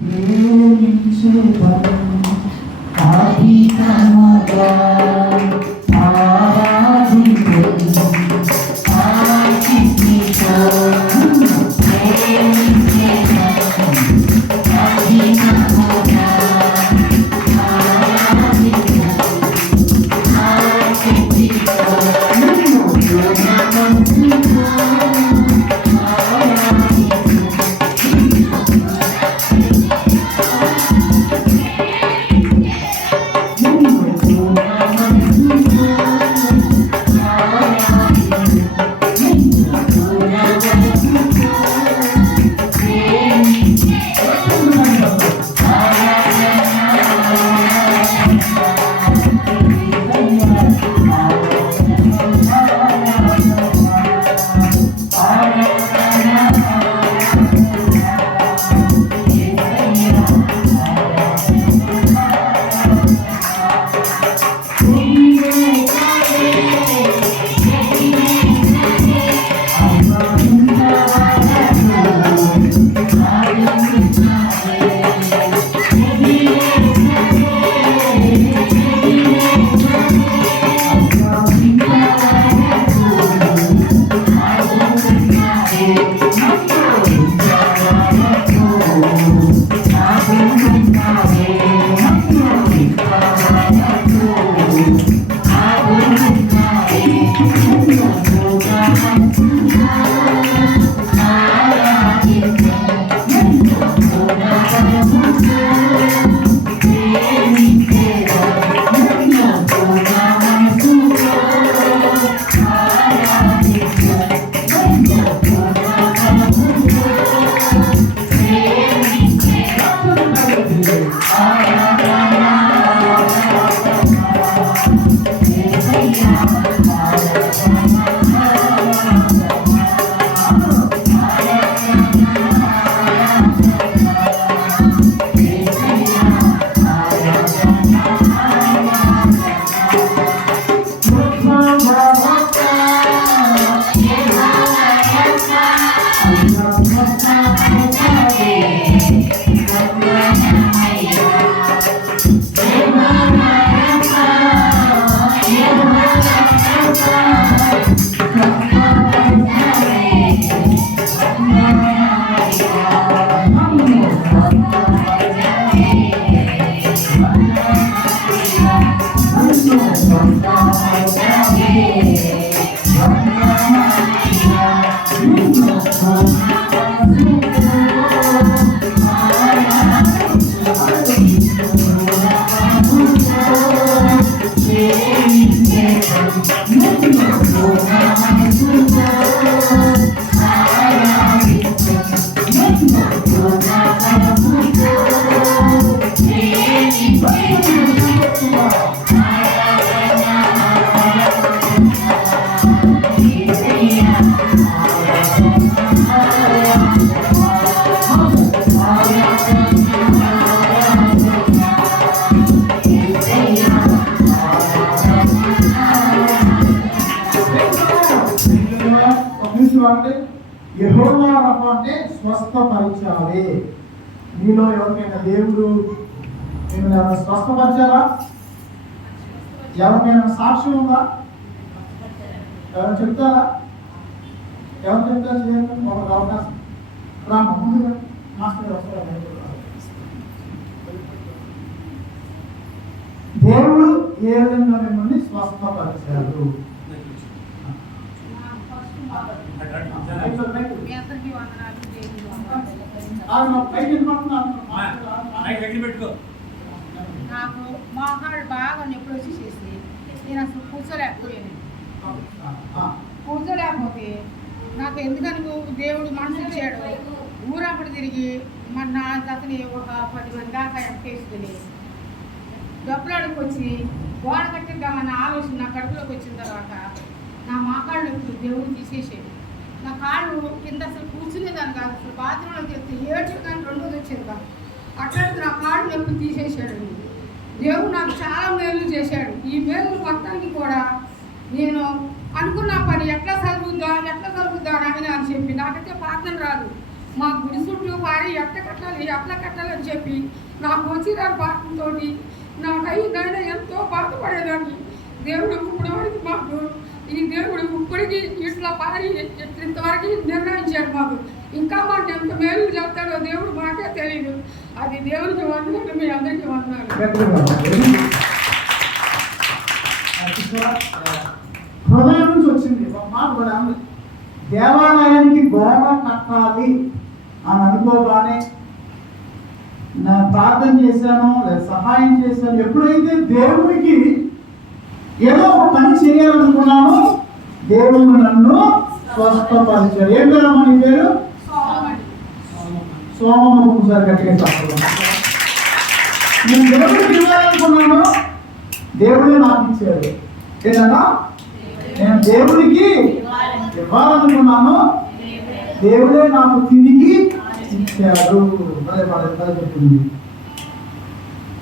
పూజించుట అభితమగా Yeah. అంటే యహోవా రఫా అంటే స్వస్థపరిచాలి మీలో ఎవరికైనా దేవుడు నేను స్వస్థపరిచారా? ఎవరికైనా సాక్ష్యం ఉందా? ఎవరు చెప్తారా? ఎవరు చెప్తారు చేయండి ఒక అవకాశం. రా ముందుగా మాస్టర్ వస్తారు దేవుడు ఏ విధంగా మిమ్మల్ని స్వస్థపరిచారు మీ అందరికీ వందనాలు నాకు మోకాళ్ళు బాగా నొప్పి వచ్చేసేసి నేను అసలు కూర్చోలేకపోయాను. కూర్చోలేకపోతే నాకు ఎందుకని దేవుడు మనసు ఇచ్చాడు. ఊరప్పుడు తిరిగి మన నా జతని ఒక పది మంది దాకా ఎంపేసుకుని డబ్బులాడికి వచ్చి గోడ కట్టిద్దామన్న ఆలోచన నా కడుపులోకి వచ్చిన తర్వాత నా మోకాళ్ళు దేవుడు తీసేసాడు. నా కాళ్ళు కింద అసలు కూర్చునేదాన్ని కాదు అసలు బాత్రూంలోకి వెళ్తే ఏడు కానీ రెండోది వచ్చేది కాదు. అట్లాంటి నా కాళ్ళు నొప్పి తీసేసాడండి దేవుడు నాకు చాలా మేలు చేశాడు. ఈ మేలు మొత్తానికి కూడా నేను అనుకున్న పని ఎట్లా చదువుద్దా ఎట్లా చదువుద్దా అని అని చెప్పి నాకైతే ప్రార్థన రాదు. మా గుడి చుట్టూ వారి ఎట్ట కట్టాలి ఎట్లా కట్టాలి అని చెప్పి నాకు వచ్చిన బాధతో నాకు నాయన ఎంతో బాధపడేదాన్ని. దేవుడు ఇప్పుడు మాకు ఈ దేవుడు ఇప్పటికి ఇట్లా పారి ఇంతవరకు నిర్ణయించాడు మాకు. ఇంకా మాకు ఎంత మేలు చెప్తాడో దేవుడు మాకే తెలియదు అది దేవుడికి వందనాలు మీ అందరికీ వందనాలు. హృదయం నుంచి వచ్చింది. ఒక మాట కూడా దేవాలయానికి గోడ కట్టాలి అని అనుకోగానే నా ప్రార్థన చేశాను లేదా సహాయం చేశాను ఎప్పుడైతే దేవుడికి ఏదో ఒక పని చేయాలనుకున్నాను దేవుడు నన్ను స్వస్థపరిచాడు. ఏం పేరమ్మా నీ పేరు? సోమమ్మ. ఒకసారి గట్టిగా చెప్పాలి నేను దేవుడికి ఇవ్వాలనుకున్నాను దేవుడే నాకు ఇచ్చాడు. ఏంటన్నా? నేను దేవుడికి ఇవ్వాలనుకున్నాను దేవుడే నాకు తిరిగి ఇచ్చాడు. అదే మన చెప్పింది?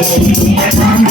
Rapha,